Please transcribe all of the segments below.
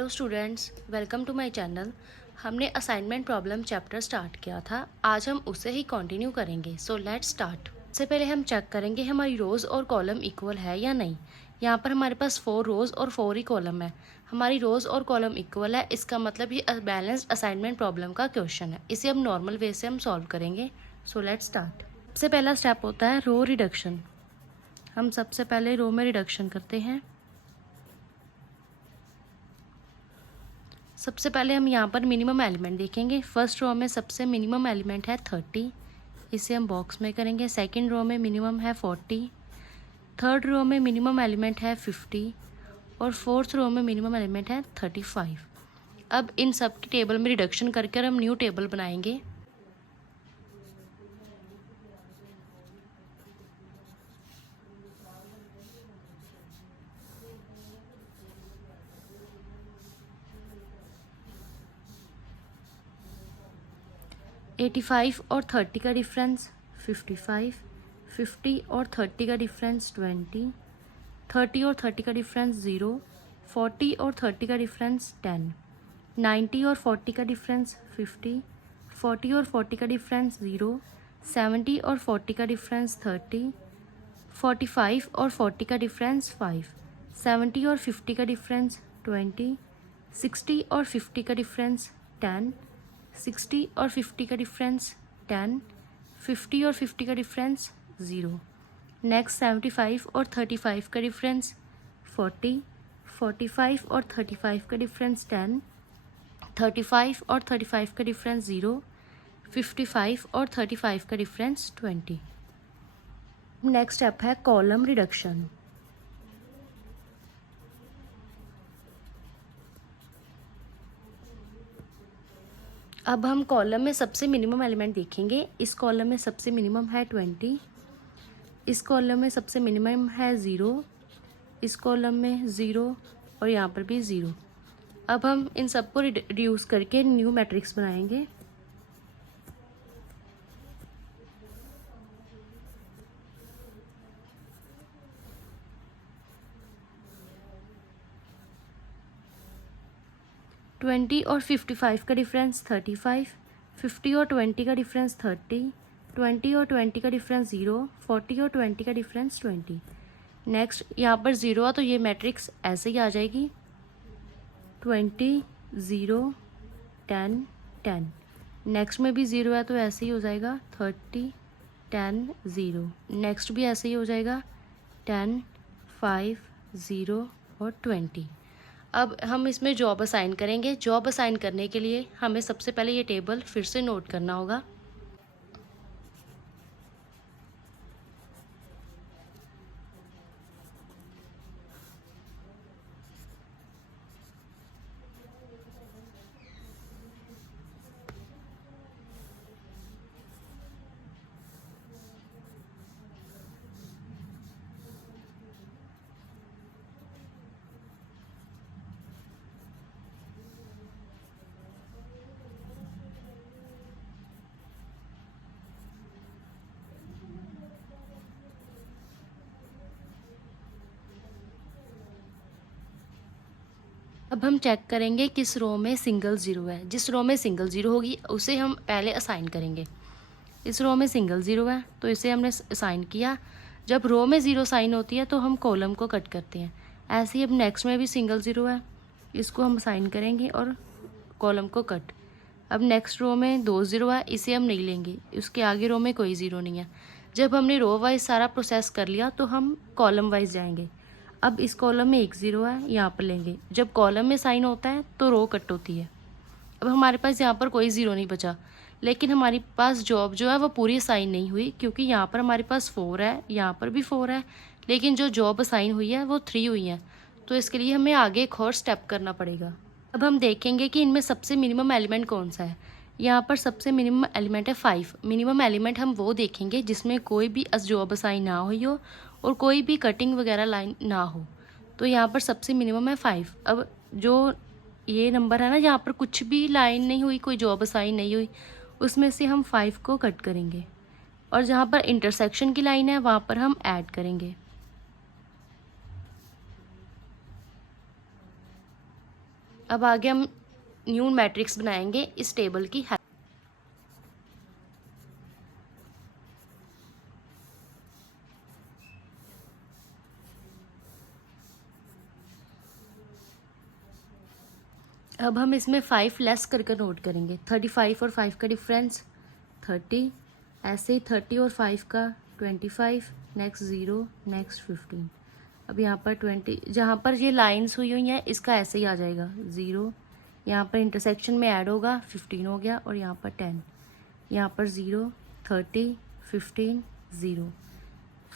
Hello students, welcome to my channel. हमने assignment problem chapter start किया था। आज हम उसे ही कंटिन्यू करेंगे। So let's start. सबसे पहले हम चेक करेंगे हमारी रोज़ और कॉलम इक्वल है या नहीं। यहाँ पर हमारे पास 4 रोज़ और 4 ही कॉलम है। हमारी रोज़ और कॉलम इक्वल है, इसका मतलब ये बैलेंस्ड असाइनमेंट प्रॉब्लम का क्वेश्चन है। इसे हम नॉर्मल वे से हम सॉल्व करेंगे। So let's start. सबसे पहला स्टेप होता है रो रिडक्शन। हम सबसे पहले रो में रिडक्शन करते हैं। सबसे पहले हम यहाँ पर मिनिमम एलिमेंट देखेंगे। फर्स्ट रो में सबसे मिनिमम एलिमेंट है 30, इसे हम बॉक्स में करेंगे। सेकंड रो में मिनिमम है 40, थर्ड रो में मिनिमम एलिमेंट है 50 और फोर्थ रो में मिनिमम एलिमेंट है 35। अब इन सब की टेबल में रिडक्शन करके हम न्यू टेबल बनाएंगे। एटी 85 और 30 का डिफरेंस 55, 50 और 30 का डिफरेंस 20, 30 और 30 का डिफरेंस 0, 40 और 30 का डिफरेंस 10, 90 और 40 का डिफरेंस 50, 40 और 40 का डिफरेंस 0, 70 और 40 का डिफरेंस 30, 45 और 40 का डिफरेंस 5, 70 और 50 का डिफरेंस 20, 60 और 50 का डिफरेंस 10, 60 और 50 का डिफरेंस 10, 50 और 50 का डिफरेंस 0। नेक्स्ट 75 और 35 का डिफरेंस 40, 45 और 35 का डिफरेंस 10, 35 और 35 का डिफरेंस 0, 55 और 35 का डिफरेंस 20। नेक्स्ट स्टेप है कॉलम रिडक्शन। अब हम कॉलम में सबसे मिनिमम एलिमेंट देखेंगे। इस कॉलम में सबसे मिनिमम है 20, इस कॉलम में सबसे मिनिमम है 0, इस कॉलम में 0 और यहाँ पर भी 0। अब हम इन सबको रिड्यूस करके न्यू मैट्रिक्स बनाएंगे। ट्वेंटी और 55 का डिफरेंस 35, 50 और 20 का डिफरेंस 30, 20 और 20 का डिफरेंस 0, 40 और 20 का डिफरेंस 20। नेक्स्ट यहाँ पर 0 है तो ये मैट्रिक्स ऐसे ही आ जाएगी 20, 0, 10, 10। नेक्स्ट में भी 0 है तो ऐसे ही हो जाएगा 30, 10, 0। नेक्स्ट भी ऐसे ही हो जाएगा 10, 5, 0 और 20। अब हम इसमें जॉब असाइन करेंगे। जॉब असाइन करने के लिए हमें सबसे पहले ये टेबल फिर से नोट करना होगा। अब हम चेक करेंगे किस रो में सिंगल ज़ीरो है। जिस रो में सिंगल ज़ीरो होगी उसे हम पहले असाइन करेंगे। इस रो में सिंगल ज़ीरो है तो इसे हमने असाइन किया। जब रो में ज़ीरो साइन होती है तो हम कॉलम को कट करते हैं। ऐसे ही अब नेक्स्ट में भी सिंगल ज़ीरो है, इसको हम असाइन करेंगे और कॉलम को कट। अब नेक्स्ट रो में 2 ज़ीरो है, इसे हम नहीं लेंगे, उसके आगे रो में कोई ज़ीरो नहीं है। जब हमने रो वाइज सारा प्रोसेस कर लिया तो हम कॉलम वाइज जाएंगे। अब इस कॉलम में 1 ज़ीरो है, यहाँ पर लेंगे। जब कॉलम में साइन होता है तो रो कट होती है। अब हमारे पास यहाँ पर कोई ज़ीरो नहीं बचा, लेकिन हमारे पास जॉब जो है वो पूरी असाइन नहीं हुई, क्योंकि यहाँ पर हमारे पास 4 है, यहाँ पर भी 4 है, लेकिन जो जॉब असाइन हुई है वो 3 हुई है। तो इसके लिए हमें आगे एक और स्टेप करना पड़ेगा। अब हम देखेंगे कि इनमें सबसे मिनिमम एलिमेंट कौन सा है। यहाँ पर सबसे मिनिमम एलिमेंट है 5। मिनिमम एलिमेंट हम वो देखेंगे जिसमें कोई भी जॉब असाइन ना हुई हो और कोई भी कटिंग वगैरह लाइन ना हो। तो यहाँ पर सबसे मिनिमम है 5। अब जो ये नंबर है ना, जहाँ पर कुछ भी लाइन नहीं हुई, कोई जॉब असाइन नहीं हुई, उसमें से हम 5 को कट करेंगे और जहाँ पर इंटरसेक्शन की लाइन है वहाँ पर हम ऐड करेंगे। अब आगे हम न्यू मैट्रिक्स बनाएंगे इस टेबल की हेल्प। अब हम इसमें 5 लेस करके नोट करेंगे। 35 और 5 का डिफरेंस 30, ऐसे ही 30 और 5 का 25, नेक्स्ट 0, नेक्स्ट 15। अब यहाँ पर 20, जहाँ पर ये लाइंस हुई हुई हैं इसका ऐसे ही आ जाएगा 0, यहाँ पर इंटरसेक्शन में ऐड होगा 15 हो गया, और यहाँ पर 10, यहाँ पर 0, 30, 15, 0,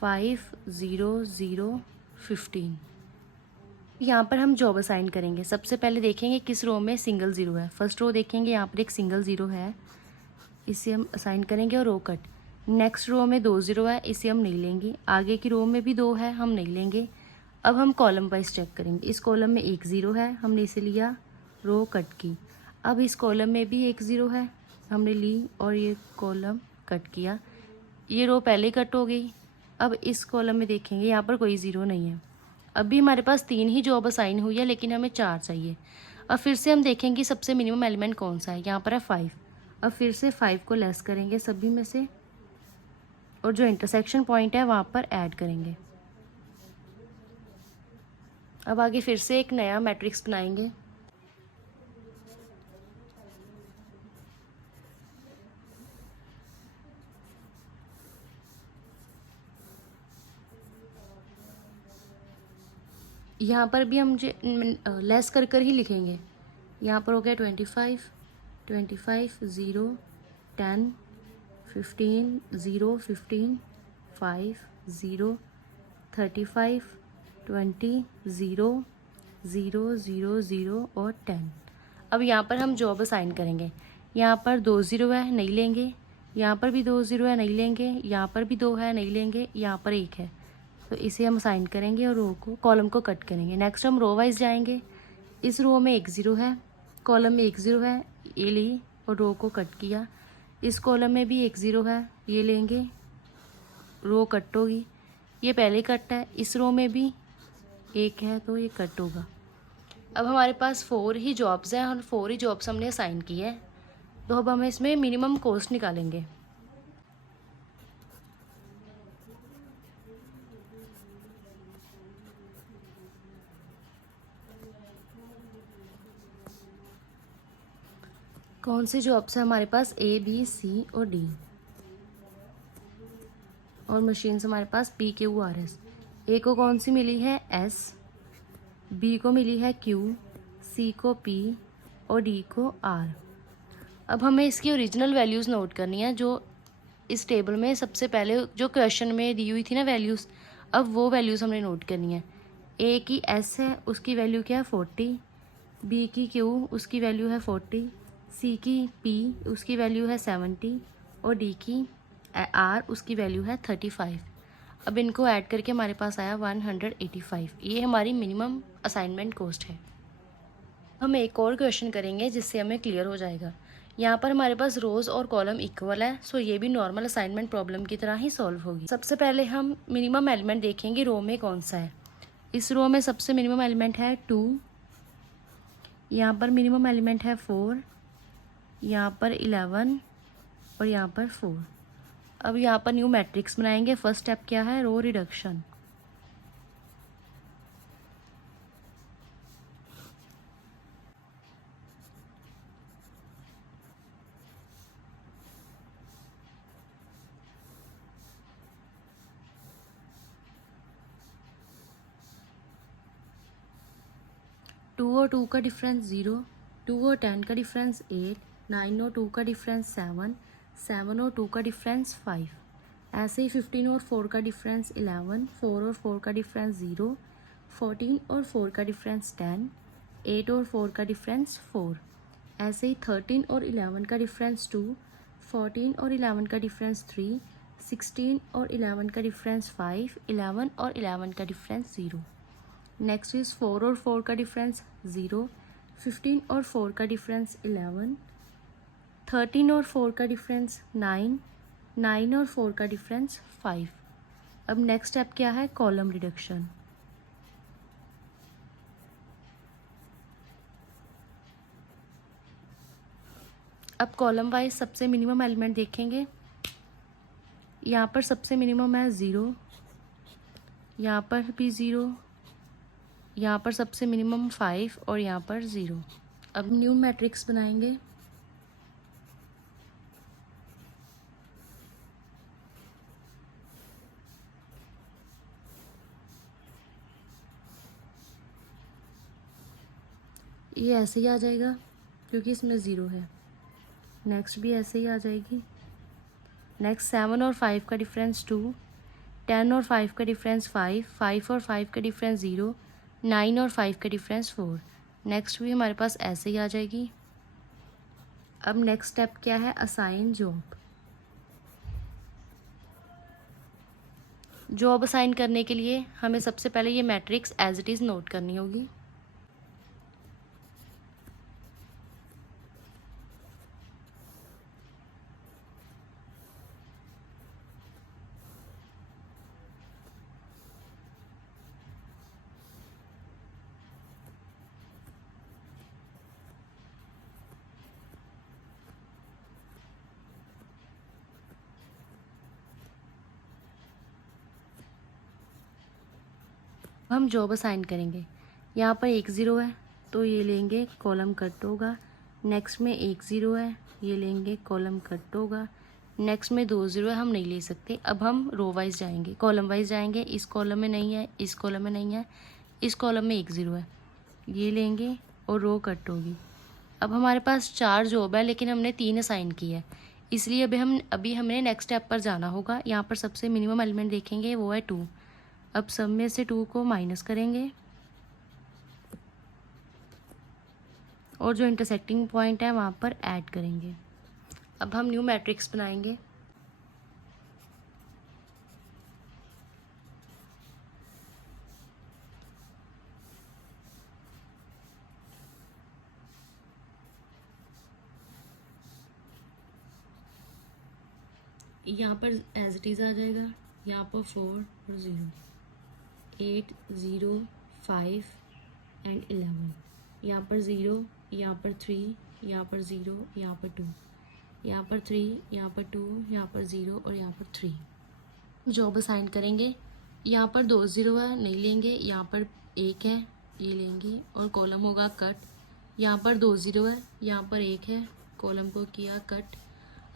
5, 0, 0, 15। यहाँ पर हम जॉब असाइन करेंगे। सबसे पहले देखेंगे किस रो में सिंगल ज़ीरो है। फर्स्ट रो देखेंगे, यहाँ पर एक सिंगल ज़ीरो है, इसे हम असाइन करेंगे और रो कट। नेक्स्ट रो में 2 ज़ीरो है, इसे हम नहीं लेंगे। आगे की रो में भी 2 है, हम नहीं लेंगे। अब हम कॉलम वाइज चेक करेंगे। इस कॉलम में 1 ज़ीरो है, हमने इसे लिया, रो कट की। अब इस कॉलम में भी 1 ज़ीरो है, हमने ली और ये कॉलम कट किया। ये रो पहले ही कट हो गई। अब इस कॉलम में देखेंगे, यहाँ पर कोई ज़ीरो नहीं है। अभी हमारे पास 3 ही जॉब असाइन हुई है, लेकिन हमें 4 चाहिए। अब फिर से हम देखेंगे सबसे मिनिमम एलिमेंट कौन सा है। यहाँ पर है 5। अब फिर से 5 को लेस करेंगे सभी में से, और जो इंटरसेक्शन पॉइंट है वहाँ पर ऐड करेंगे। अब आगे फिर से एक नया मैट्रिक्स बनाएंगे। यहाँ पर भी हम लेस कर कर ही लिखेंगे। यहाँ पर हो गया 25, 25, 0, 10, 15, 0, 15, 5, 0, 35, 20, 0, 0, 0, 0 और 10। अब यहाँ पर हम जॉब असाइन करेंगे। यहाँ पर 2 ज़ीरो है, नहीं लेंगे। यहाँ पर भी 2 ज़ीरो है, नहीं लेंगे। यहाँ पर भी 2 है, नहीं लेंगे। यहाँ पर 1 है, तो इसे हम असाइन करेंगे और रो को, कॉलम को कट करेंगे। नेक्स्ट हम रो वाइज जाएंगे। इस रो में 1 ज़ीरो है, कॉलम में 1 ज़ीरो है, ये ली और रो को कट किया। इस कॉलम में भी 1 ज़ीरो है, ये लेंगे, रो कट होगी। ये पहले कट है। इस रो में भी 1 है, तो ये कट होगा। अब हमारे पास 4 ही जॉब्स हैं और 4 ही जॉब्स हमने असाइन की है, तो अब हम इसमें मिनिमम कॉस्ट निकालेंगे। कौन सी जॉब्स है हमारे पास? A, B, C और D, और मशीन्स हमारे पास P, Q, R, S। A को कौन सी मिली है? S, B को मिली है Q, C को P और D को R। अब हमें इसकी ओरिजिनल वैल्यूज़ नोट करनी है, जो इस टेबल में सबसे पहले जो क्वेश्चन में दी हुई थी ना वैल्यूज़, अब वो वैल्यूज़ हमने नोट करनी है। A की S है, उसकी वैल्यू क्या है? 40। B की Q, उसकी वैल्यू है 40। C की P, उसकी वैल्यू है 70। और D की R, उसकी वैल्यू है 35। अब इनको ऐड करके हमारे पास आया 185। ये हमारी मिनिमम असाइनमेंट कॉस्ट है। हम एक और क्वेश्चन करेंगे जिससे हमें क्लियर हो जाएगा। यहाँ पर हमारे पास रोज़ और कॉलम इक्वल है, सो ये भी नॉर्मल असाइनमेंट प्रॉब्लम की तरह ही सॉल्व होगी। सबसे पहले हम मिनिमम एलिमेंट देखेंगे रो में कौन सा है। इस रो में सबसे मिनिमम एलिमेंट है 2, यहाँ पर मिनिमम एलिमेंट है 4, यहाँ पर 11 और यहाँ पर 4। अब यहाँ पर न्यू मैट्रिक्स बनाएंगे। फर्स्ट स्टेप क्या है? रो रिडक्शन। टू और 2 का डिफरेंस 0, 2 और 10 का डिफरेंस 8, 9 और 2 का डिफरेंस 7, 7 और 2 का डिफरेंस 5। ऐसे ही 15 और 4 का डिफरेंस 11, 4 और 4 का डिफरेंस 0, 14 और 4 का डिफरेंस 10, 8 और 4 का डिफरेंस 4। ऐसे ही 13 और 11 का डिफरेंस 2, 14 और 11 का डिफरेंस 3, 16 और 11 का डिफरेंस 5, 11 और 11 का डिफरेंस 0। नेक्स्ट इज 4 और 4 का डिफरेंस 0, 15 और 4 का डिफरेंस 11, 13 और 4 का डिफरेंस 9, 9 और 4 का डिफरेंस 5। अब नेक्स्ट स्टेप क्या है? Column reduction. अब कॉलम वाइज सबसे मिनिमम एलिमेंट देखेंगे। यहाँ पर सबसे मिनिमम है 0, यहाँ पर भी 0, यहाँ पर सबसे मिनिमम 5 और यहाँ पर 0। अब न्यू मैट्रिक्स बनाएंगे। ये ऐसे ही आ जाएगा क्योंकि इसमें 0 है। नेक्स्ट भी ऐसे ही आ जाएगी। नेक्स्ट 7 और 5 का डिफरेंस 2, 10 और 5 का डिफरेंस 5, 5 और 5 का डिफरेंस 0, 9 और 5 का डिफरेंस 4। नेक्स्ट भी हमारे पास ऐसे ही आ जाएगी। अब नेक्स्ट स्टेप क्या है? Assign job. जॉब असाइन करने के लिए हमें सबसे पहले ये matrix as it is note करनी होगी। हम जॉब असाइन करेंगे। यहाँ पर 1 0 है तो ये लेंगे, कॉलम कट होगा। नेक्स्ट में 1 0 है, ये लेंगे, कॉलम कट होगा। नेक्स्ट में 2 0 है, हम नहीं ले सकते। अब हम रो वाइज जाएंगे, कॉलम वाइज जाएंगे। इस कॉलम में नहीं है, इस कॉलम में नहीं है, इस कॉलम में 1 0 है, ये लेंगे और रो कट होगी। अब हमारे पास 4 जॉब है लेकिन हमने 3 असाइन की है, इसलिए अभी हमने नेक्स्ट स्टेप पर जाना होगा। यहाँ पर सबसे मिनिमम एलिमेंट देखेंगे, वो है 2। अब सब में से 2 को माइनस करेंगे और जो इंटरसेक्टिंग पॉइंट है वहाँ पर ऐड करेंगे। अब हम न्यू मैट्रिक्स बनाएंगे। यहाँ पर एज इट इज़ आ जाएगा। यहाँ पर 4 और 0, 8 0 5 एंड 11। यहाँ पर 0, यहाँ पर 3, यहाँ पर 0, यहाँ पर 2, यहाँ पर 3, यहाँ पर 2, यहाँ पर 0 और यहाँ पर 3। जॉब असाइन करेंगे। यहाँ पर 2 0 है, नहीं लेंगे। यहाँ पर 1 है, ये लेंगे और कॉलम होगा कट। यहाँ पर 2 0 है, यहाँ पर 1 है, कॉलम को किया कट।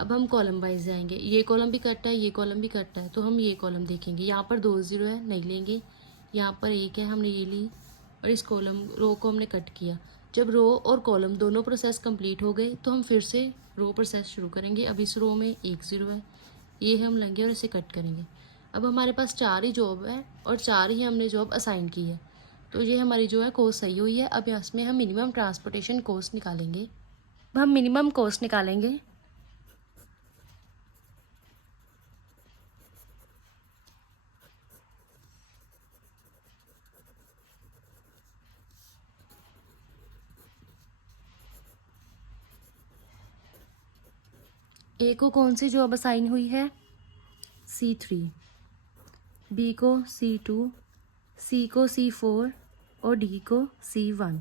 अब हम कॉलम वाइज जाएंगे। ये कॉलम भी कट है, ये कॉलम भी कट है, तो हम ये कॉलम देखेंगे। यहाँ पर 2 0 है, नहीं लेंगे। यहाँ पर 1 है, हमने ये ली और इस कॉलम रो को हमने कट किया। जब रो और कॉलम दोनों प्रोसेस कंप्लीट हो गए तो हम फिर से रो प्रोसेस शुरू करेंगे। अब इस रो में 1 0 है, ये हम लेंगे और इसे कट करेंगे। अब हमारे पास 4 ही जॉब है और 4 ही हमने जॉब असाइन की है, तो ये हमारी जो है कॉस्ट सही हुई है। अब इसमें हम मिनिमम ट्रांसपोर्टेशन कॉस्ट निकालेंगे। अब हम मिनिमम कॉस्ट निकालेंगे। ए को कौन सी जॉब असाइन हुई है? C3, बी को C2, सी को C4 और डी को C1।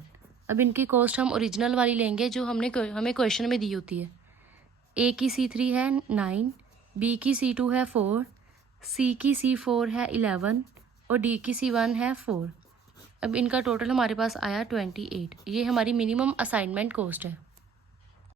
अब इनकी कॉस्ट हम ओरिजिनल वाली लेंगे जो हमें क्वेश्चन में दी होती है। ए की C3 है 9, बी की C2 है 4, सी की C4 है 11 और डी की C1 है 4। अब इनका टोटल हमारे पास आया 28। ये हमारी मिनिमम असाइनमेंट कॉस्ट है।